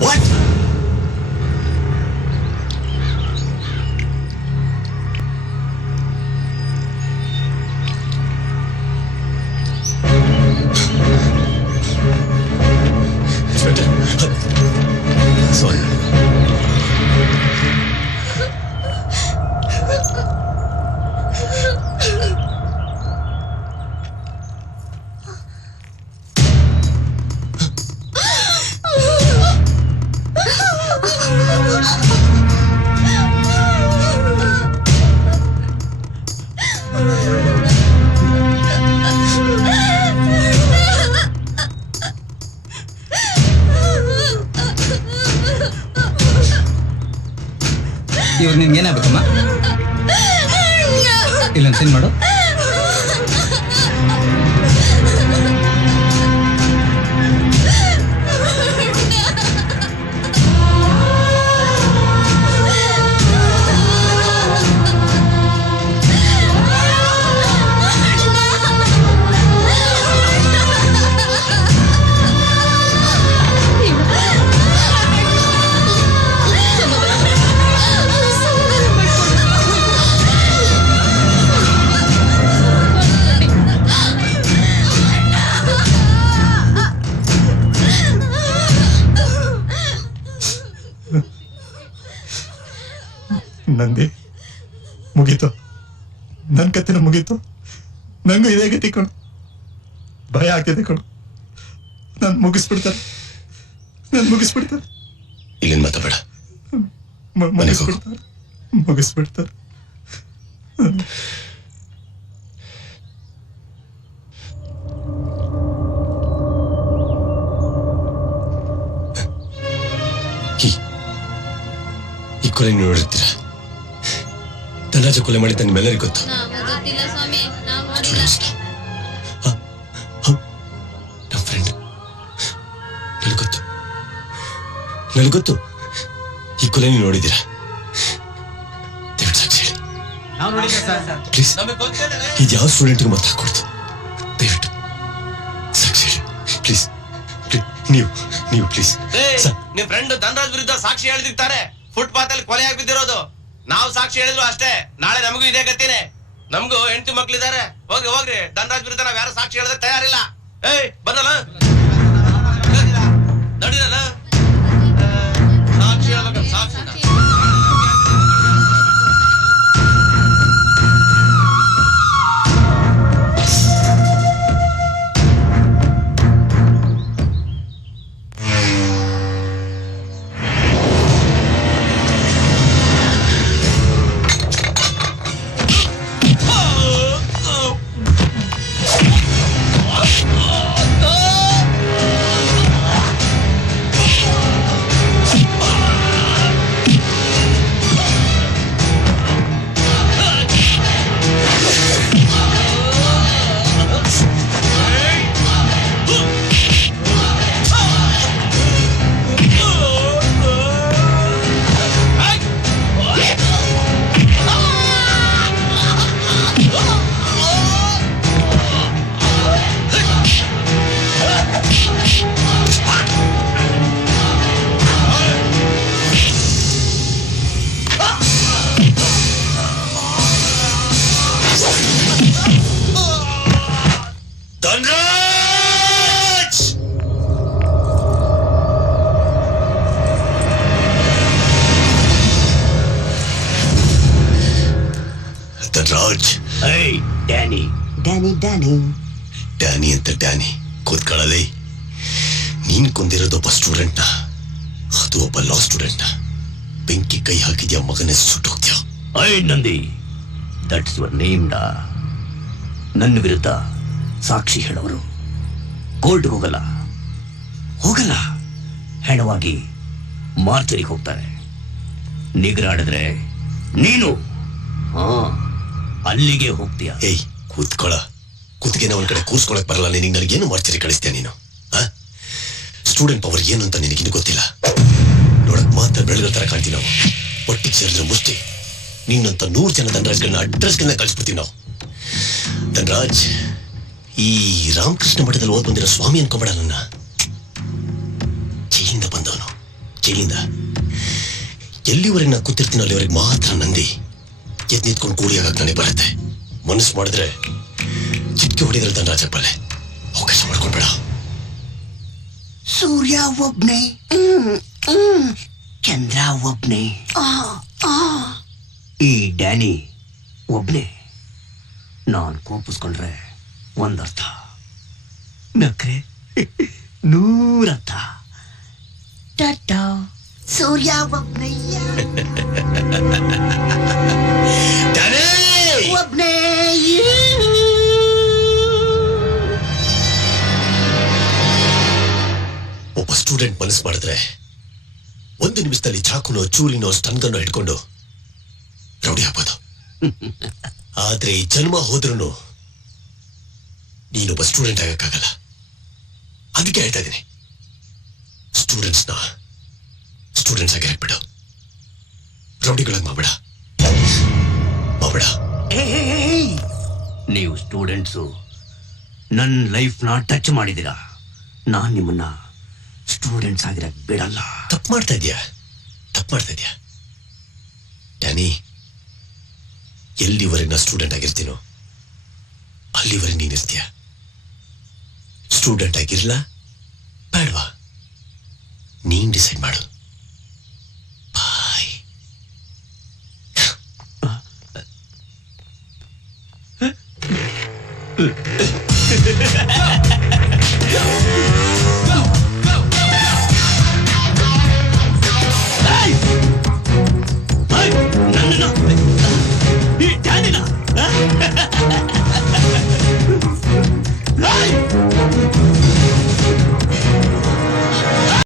What? ಸಾರಿ. ಇವ್ರು ನಿನ್ಗೇನಾಗಬೇಕಮ್ಮ? ಇಲ್ಲೊಂದು scene ಮಾಡು. ನಂದಿ ಮುಗೀತು, ನನ್ನ ಕತ್ತಿನ ಮುಗೀತು. ನಂಗೂ ಇದೇ ಗತಿ ಕಣು. ಭಯ ಆಗ್ತಿದೆ ಕಣು. ನಾನು ಮುಗಿಸ್ಬಿಡ್ತಾರೆ. ಇಲ್ಲಿಂದ ಮಾತಾಡ. ಮುಗಿಸ್ಬಿಡ್ತಾರೆ. ಈ ಕೊಲೆ ನೀವು ನೋಡಿರ್ತೀರ. ಧನರಾಜ ಕೊಲೆ ಮಾಡಿದ್ದ ನಿಮ್ಮೆಲ್ಲರಿಗೂ ಗೊತ್ತು. ನಮ್ಮ ಫ್ರೆಂಡ್ ನನಗೊತ್ತು. ಈ ಕೊಲೆ ನೀವು ನೋಡಿದ್ದೀರಾ? ದಯವಿಟ್ಟು ಸಾಕ್ಷಿ ಹೇಳಿ ಪ್ಲೀಸ್. ಇದು ಯಾವ ಸ್ಟೂಡೆಂಟ್ಗೂ ಮತ್ತೆ ಹಾಕೊಡ್ತು. ದಯವಿಟ್ಟು ಸಾಕ್ಷಿ ಹೇಳಿ ಪ್ಲೀಸ್. ನೀವು ಪ್ಲೀಸ್. ನಿಮ್ ಫ್ರೆಂಡ್ ಧನರಾಜ್ ವಿರುದ್ಧ ಸಾಕ್ಷಿ ಹೇಳಿದಿರ್ತಾರೆ. ಫುಟ್ಪಾತ್ ಅಲ್ಲಿ ಕೊಲೆ ಆಗಿ ಬಿದ್ದಿರೋದು. ನಾವು ಸಾಕ್ಷಿ ಹೇಳಿದ್ರು ಅಷ್ಟೇ. ನಾಳೆ ನಮಗೂ ಇದೇ ಗತಿನೇ. ನಮಗೂ ಹೆಂಡತಿ ಮಕ್ಳಿದ್ದಾರೆ. ಹೋಗ್ರಿ. ಧನರಾಜ್ ವಿರುದ್ಧ ನಾವ್ ಯಾರು ಸಾಕ್ಷಿ ಹೇಳಿದ್ರೆ ತಯಾರಿಲ್ಲ. ಏಯ್ ಬಂದಲ್ಲ ನಡೀರಲ್ಲ ಸಾಕ್ಷಿ ಹೇಳ್ಬೇಕ. ಸಾಕ್ಷಿ ಧನರಾಜ್. ಡ್ಯಾನಿ ಅಂತ ಡ್ಯಾನಿ ಕೂತ್ಕೊಳ್ಳಲಿ. ನೀನ್ ಕೊಂದಿರೋದೊಬ್ಬ ಸ್ಟೂಡೆಂಟ್ನ, ಅದು ಒಬ್ಬ ಲಾ ಸ್ಟೂಡೆಂಟ್ನ. ಬೆಂಕಿ ಕೈ ಹಾಕಿದ್ಯಾ ಮಗನೇ, ಸುಟ್ಟೋಗ್ತೀಯ. Nandi, that's your name. ನನ್ನ ವಿರುದ್ಧ ಸಾಕ್ಷಿ ಹೇಳೋರು ಕೋರ್ಟ್ಗೆ ಹೋಗಲ್ಲ, ಹೆಣವಾಗಿ ಮಾರ್ಚರಿಗೆ ಹೋಗ್ತಾರೆ. ನಿಗ್ರಾಡಿದ್ರೆ ನೀನು ಅಲ್ಲಿಗೆ ಹೋಗ್ತೀಯ. ಏಯ್ ಕೂತ್ಗೆನ ಒಂದ್ ಕಡೆ ಕೂರ್ಸ್ಕೊಳಕ್ ಬರಲ್ಲ ನಿನಗೆ. ನನಗೇನು ಮಾರ್ಚರಿ ಕಳಿಸ್ತೀಯ ನೀನು? ಸ್ಟೂಡೆಂಟ್ ಪವರ್ ಏನು ಅಂತ ನಿನಗಿನ್ನು ಗೊತ್ತಿಲ್ಲ. ನೋಡಕ್ ಮಾತ್ರ ಬೆಳೆದ ತರ ಕಾಣ್ತೀವಿ ನಾವು. ಒಟ್ಟಿಗೆ ಸೇರಿದ್ರೆ ಮುಷ್ಟಿ. ನಿನ್ನಂತ 100 ಜನ ಧನರಾಜ್ಗಳನ್ನ ಅಡ್ರೆಸ್ಗಳನ್ನ ಕಳಿಸ್ಬಿಡ್ತೀವಿ ನಾವು. ಧನರಾಜ್, ಈ ರಾಮಕೃಷ್ಣ ಮಠದಲ್ಲಿ ಓದ್ ಬಂದಿರೋ ಸ್ವಾಮಿ ಅನ್ಕೊಂಬೇಡ. ನನ್ನ ಜೈಲಿಂದ ಬಂದವನು, ಕೀಳಿಂದ. ಎಲ್ಲಿವರೆಗೆ ನಾ ಕೂತಿರ್ತೀನೋ ಅಲ್ಲಿವರೆಗೆ ಮಾತ್ರ ನಂದಿ ಎದ್ ನಿಂತ್ಕೊಂಡು ಕೂಲಿಯಾಗಕ್ಕೆ ನನಗೆ ಬರುತ್ತೆ. ಮನಸ್ಸು ಮಾಡಿದ್ರೆ ಚಿಟ್ಕೆ ಹೊಡಿದ್ರೆ ಧನರಾಜ ಬಲ್ಲೆ. ಅವಕಾಶ ಮಾಡ್ಕೊಂಡ್ಬೇಡ. ಸೂರ್ಯ ಒಬ್ನೇ, ಚಂದ್ರ ಒಬ್ನೇ, ಈ ಡ್ಯಾನಿ ಒಬ್ನೇ. ನಾನ್ ಕೋಪಿಸ್ಕೊಂಡ್ರೆ ಒಂದರ್ಥ, ನಕ್ರೆ ನೂರರ್ಥ. ಟಾಟಾ. ಸೂರ್ಯ ಒಬ್ನಯ್ಯ, ಡ್ಯಾನಿ! ಒಬ್ನೇ. ಒಬ್ಬ ಸ್ಟೂಡೆಂಟ್ ಮನಸ್ಸು ಮಾಡಿದ್ರೆ 1 ನಿಮಿಷದಲ್ಲಿ ಚಾಕುನೋ ಚೂರಿನೋ ಸ್ಟನ್ಗನ್ನೋ ಹಿಡ್ಕೊಂಡು ರೌಡಿ ಹಾಕೋದು. ಆದ್ರೆ ಈ ಜನ್ಮ ಹೋದ್ರೂ ನೀನೊಬ್ಬ ಸ್ಟೂಡೆಂಟ್ ಆಗಕ್ಕಾಗಲ್ಲ. ಅದಕ್ಕೆ ಹೇಳ್ತಾ ಇದ್ದೀನಿ, ಸ್ಟೂಡೆಂಟ್ಸ್ ಆಗಿ ಹಾಕ್ಬಿಡು. ರೌಡಿಗಳಾಗಿ ಮಾಡಬೇಡ. ನೀವು ಸ್ಟೂಡೆಂಟ್ಸು ನನ್ನ ಲೈಫ್ನ ಟಚ್ ಮಾಡಿದ್ದೀರಾ. ನಾನ್ ನಿಮ್ಮನ್ನ ಸ್ಟೂಡೆಂಟ್ಸ್ ಆಗಿರಕ್ ಬಿಡಲ್ಲ. ತಪ್ಪು ಮಾಡ್ತಾ ಇದೀಯಾ ಡ್ಯಾನಿ. ಎಲ್ಲಿವರೆಗೆ ನಾ ಸ್ಟೂಡೆಂಟ್ ಆಗಿರ್ತೀನೋ ಅಲ್ಲಿವರೆಗೆ ನೀನಿರ್ತೀಯ. ಸ್ಟೂಡೆಂಟ್ ಆಗಿರ್ಲಾ ಬೇಡವಾ ನೀನ್ ಡಿಸೈಡ್ ಮಾಡು.